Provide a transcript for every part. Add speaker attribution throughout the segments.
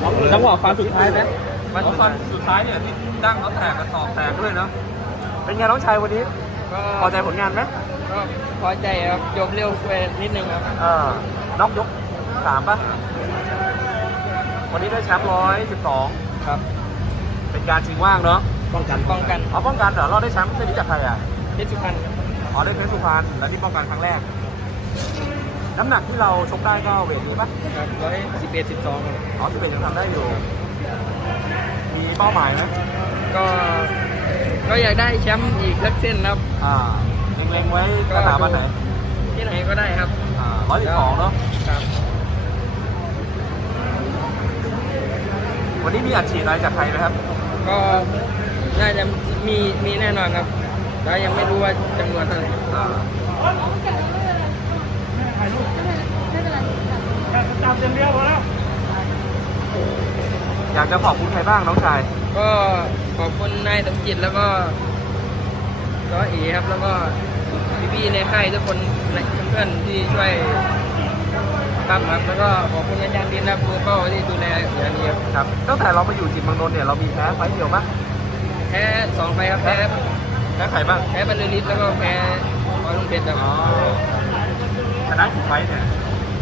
Speaker 1: จังหวะฟันสุดท้ายนะ
Speaker 2: มันฟันสุดท้ายเนี่ยที่ดั้งเขาแตกกระสอบแตกด้วยเนาะเป็นไงน้องชายวันนี้
Speaker 1: ก็
Speaker 2: พอใจผลงานไหม
Speaker 1: ก็พอใจครับจบเร็วไปนิดนึงครับ
Speaker 2: น็อกยก3ป่ะวันนี้ได้แชมป์112
Speaker 1: ครับ
Speaker 2: เป็นการชิงว่างเนาะ
Speaker 1: ป้องกัน
Speaker 2: ป้องกันเหรอเราได้แชมป์เส้นนี้จากใครอ่ะ
Speaker 1: เพชรสุพรรณ
Speaker 2: อ๋อได้เพชรสุพรรณแล้วนี่ป้องกันครั้งแรก น้ำหนักที่เราชกได้ก็เวทนี้ป่ะ
Speaker 1: ครับ111-12ครับ
Speaker 2: อ๋อ11ยังทำได้อยู่ มีเป้าหมายไหม
Speaker 1: ก็อยากได้แชมป์อีกสักเส้นครับ
Speaker 2: เล็งๆไว้สถาบันไหน
Speaker 1: ที่ไหนก็ได้ครับ
Speaker 2: 112เนาะ
Speaker 1: ครับ
Speaker 2: วันนี้มีอัดฉีดอะไรจากใครไหมครับ
Speaker 1: ก็น่าจะมีแน่นอนครับแต่ยังไม่รู้ว่าจำนวนเท่าไหร่
Speaker 2: อยากจะขอบคุณใครบ้างน้องชาย
Speaker 1: ก็ขอบคุณนายสมจิตแล้วก็ร้อยเอครับแล้วก็พี่ๆในค่ายทุกคนเพื่อนๆที่ช่วยครับแล้วก็ขอบคุณอาจารย์ดินและครูเป้าที่ดูแลอย่างนี้
Speaker 2: ครับตั้งแต่เรามาอยู่จิตรเมืองนนท์เนี่ยเรามีแพ้ไฟต์เดียวปะ
Speaker 1: แพ้2 ไฟครับแพ้
Speaker 2: ใครบ้าง
Speaker 1: บรรลือฤทธิ์แล้วก็แพ้ออลุงเพชรครับ
Speaker 2: ชนะกี่ไฟต์เนี่ย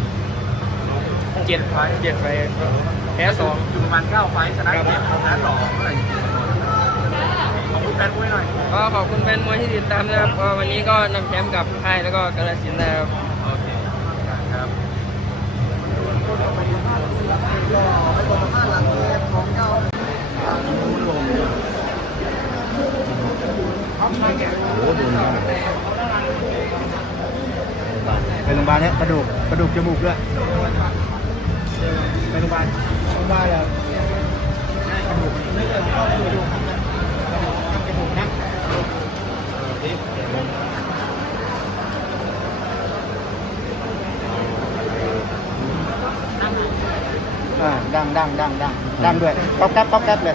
Speaker 1: 7 ไฟแพ้ 2
Speaker 2: อยู่ประมาณ9ไฟต์ชนะ7แพ้2เมื่อไหร่ขอบคุณแฟนมวยหน่อย
Speaker 1: ก็ขอบคุณแฟนมวยที่ติดตามนะครับก็วันนี้ก็นำแชมป์กับค่ายแล้วก็กาฬสินธุ์นะครับ
Speaker 2: โอเคครับ
Speaker 3: ไปโรงพยาบาลเนี่ยกระดูกจมูกด้วยไปโรงพยาบาลแล้วกระดูกนะดังด้วยก๊อกแก๊บเลย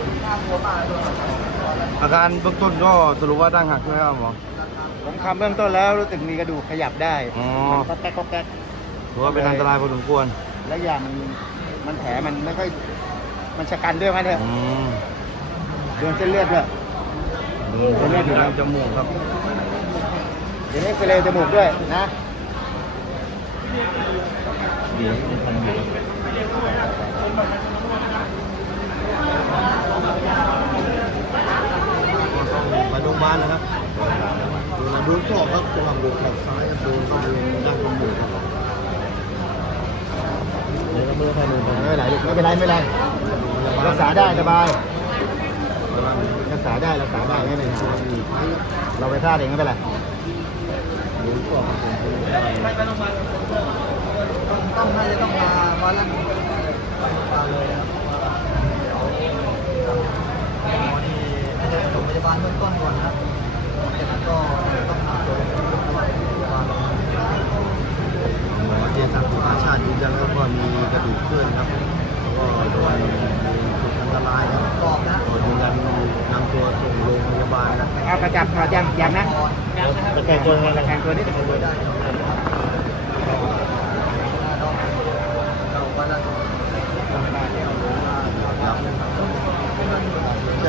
Speaker 4: อาการเบื้องต้นก็สรุปว่าดั้งหักใช่ไหมครับหมอ
Speaker 3: ผมคำเบื้องต้นแล้วรู้สึกมีกระดูกขยับได้
Speaker 4: อ๋อ
Speaker 3: มันก๊อกแก๊ก
Speaker 4: ถือว่าเป็นอันตรายพอสมควร
Speaker 3: และอย่างมันแผลมันไม่ค่อยมันชะกันด้วยมั้ยเถอะ
Speaker 4: อืม
Speaker 3: โดนเส้นเลือดด้วย
Speaker 4: คนนี้อยู่ในจมูกครับ
Speaker 3: เดี๋ยวนี้ไปเลยจมูกด้วยนะ
Speaker 4: ไปโรงพยาบาลนะครับโดนศอกครับจังหวะโดนแขนซ้ายโดนเข้าด้านจมูกครับเดี๋ยวก็มือไปหนึ่ง
Speaker 3: ไม่เป็นไรรักษาได้สบายรักษาได้ไม่เป็นไรเราไปพลาดเองไม่เป็นไรต้องมาวันละเลยนะครับโรงพยาบาลเบื้องต้นก่อนนะครับจากนั้นก็ต้องมาโรงพยาบาล
Speaker 4: หมอเจสันธาชาติยืนยันแล้วว่ามีกระดูกเคลื่อนครับแล้วก็โดนถูกอันตรายครับ
Speaker 3: บอกนะ
Speaker 4: ยืนยันนำตัวส่งโรงพยาบาลนะ
Speaker 3: เอาประจับถอดยังนะตะแคงตัวนี่ตะแคงตัวได้
Speaker 4: ใช่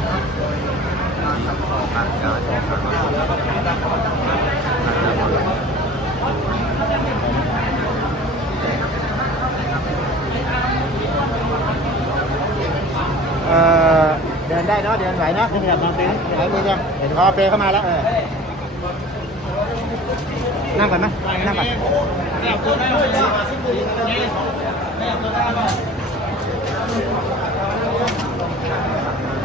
Speaker 4: ครับ
Speaker 3: เดินได้เนาะเดินไหวเนาะไม่ขยับนอนเปย์ไหวมือยังพอเปย์เข้ามาแล้วนั่งก่อนไหมนั่งก่อน